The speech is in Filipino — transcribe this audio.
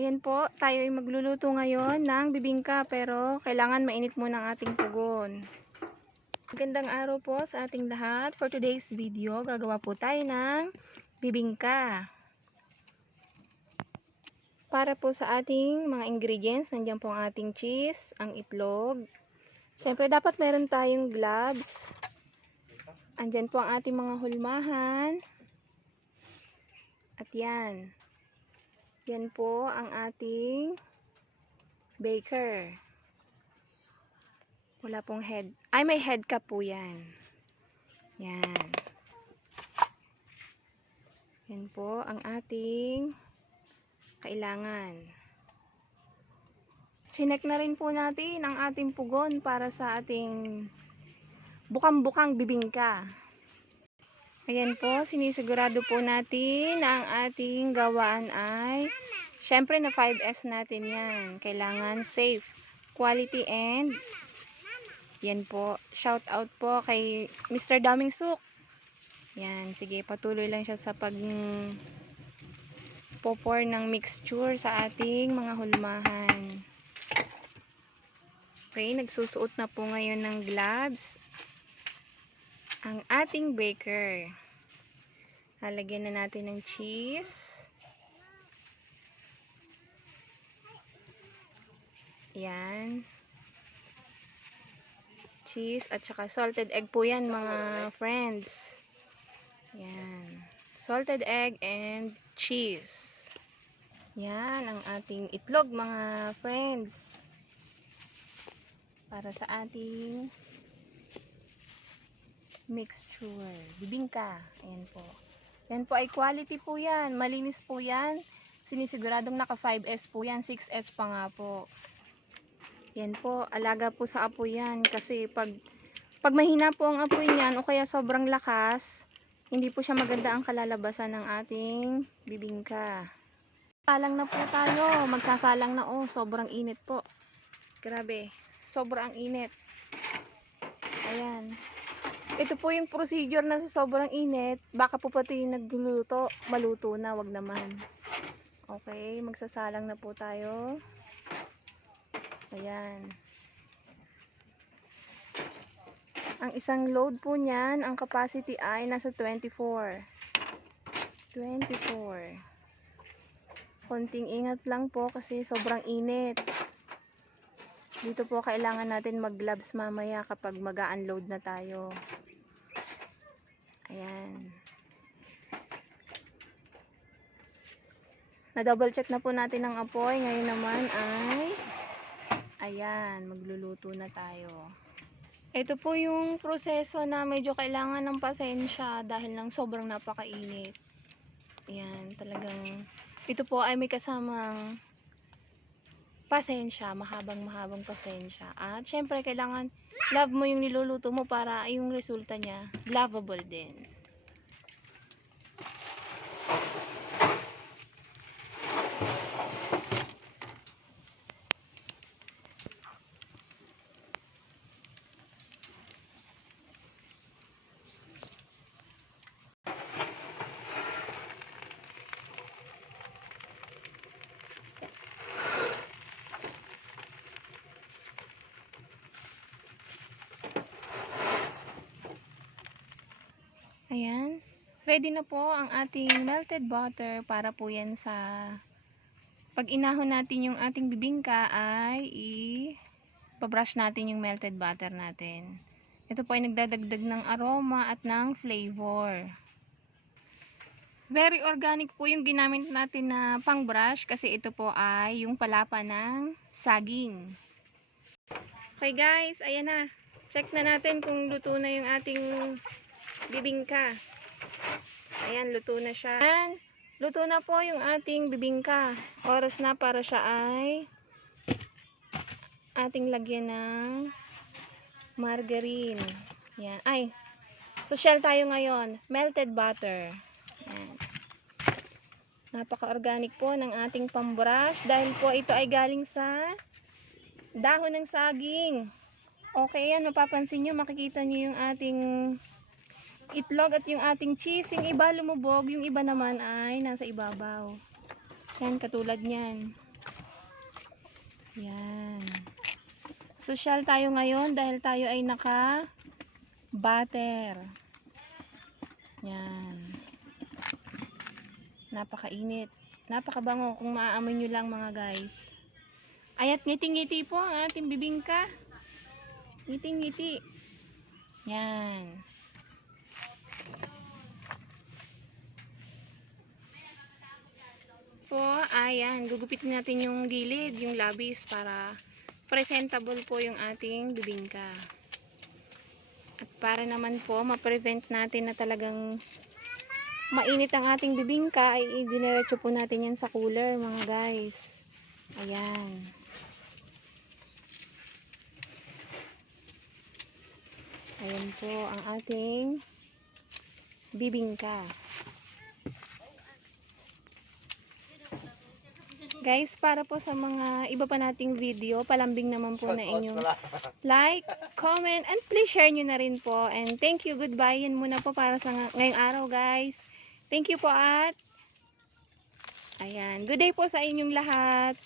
Ayan po, tayo ay magluluto ngayon ng bibingka pero kailangan mainit muna ang ating pugon. Magandang araw po sa ating lahat. For today's video, gagawa po tayo ng bibingka. Para po sa ating mga ingredients, nandiyan po ang ating cheese, ang itlog. Siyempre dapat meron tayong gloves. Andyan po ang ating mga hulmahan. At yan. Yan po ang ating baker. Wala pong head. Ay, may head cap po yan. Yan. Yan po ang ating kailangan. Chinek na rin po natin ang ating pugon para sa ating bukang-bukang bibingka. Ayan po, sinisigurado po natin na ang ating gawaan ay syempre na 5S natin yan. Kailangan safe, quality, and yan po, shout out po kay Mr. Daming Suk. Yan, sige, patuloy lang siya sa pour ng mixture sa ating mga hulmahan. Okay, nagsusuot na po ngayon ng gloves ang ating baker. Lalagyan na natin ng cheese. Yan. Cheese at saka salted egg po yan mga friends. Yan. Salted egg and cheese. Yan ang ating itlog mga friends. Para sa ating mixture. Bibingka. Ayan po. Yan po ay quality po yan. Malinis po yan. Sinisiguradong naka 5S po yan. 6S pa nga po. Yan po. Alaga po sa apoy yan. Kasi pag mahina po ang apoy niyan o kaya sobrang lakas, hindi po siya maganda ang kalalabasan ng ating bibingka. Salang na po tayo. Magsasalang na. Oh, sobrang init po. Grabe. Sobrang init. Ayan. Ito po yung procedure na sa sobrang init. Baka po pati nagluluto, maluto na, wag naman. Okay, magsasalang na po tayo. Ayan. Ang isang load po niyan, ang capacity ay nasa 24. Konting ingat lang po kasi sobrang init. Dito po kailangan natin mag-gloves mamaya kapag mag-unload na tayo. Ayan. Na-double check na po natin ang apoy. Ngayon naman ay ayan, magluluto na tayo. Ito po yung proseso na medyo kailangan ng pasensya dahil lang sobrang napakainit. Ayan, talagang ito po ay may kasamang pasensya, mahabang pasensya. At syempre kailangan love mo yung niluluto mo para yung resulta niya lovable din. Ayan, ready na po ang ating melted butter para po yan sa pag inahon natin yung ating bibingka ay i-brush natin yung melted butter natin. Ito po ay nagdadagdag ng aroma at ng flavor. Very organic po yung ginamit natin na pang brush kasi ito po ay yung palapa ng saging. Okay guys, ayan na. Check na natin kung luto na yung ating bibingka. Ayan, luto na siya. Ayan, luto na po yung ating bibingka. Oras na para siya ay ating lagyan ng margarine. Ayan. Ay, social tayo ngayon. Melted butter. Ayan. Napaka-organic po ng ating pambrush dahil po ito ay galing sa dahon ng saging. Okay, yan. Mapapansin nyo, makikita nyo yung ating itlog at yung ating cheese. Yung iba lumubog, yung iba naman ay nasa ibabaw. Yan, katulad nyan. Yan. Social tayo ngayon dahil tayo ay naka-butter. Yan. Napakainit. Napakabango kung maaamoy nyo lang mga guys. Ayat ngiti-ngiti po ang ating bibingka. Ngiti-ngiti. Yan. Po, ayan. Gugupitin natin yung gilid, yung labis para presentable po yung ating bibingka. At para naman po ma-prevent natin na talagang mainit ang ating bibingka, ay idiniretso po natin yan sa cooler mga guys. Ayan. Ayan po ang ating bibingka. Guys, para po sa mga iba pa nating video, palambing naman po na inyong like, comment, and please share nyo na rin po. And thank you, goodbye. Yan muna po para sa ngayong araw guys. Thank you po at ayan, good day po sa inyong lahat.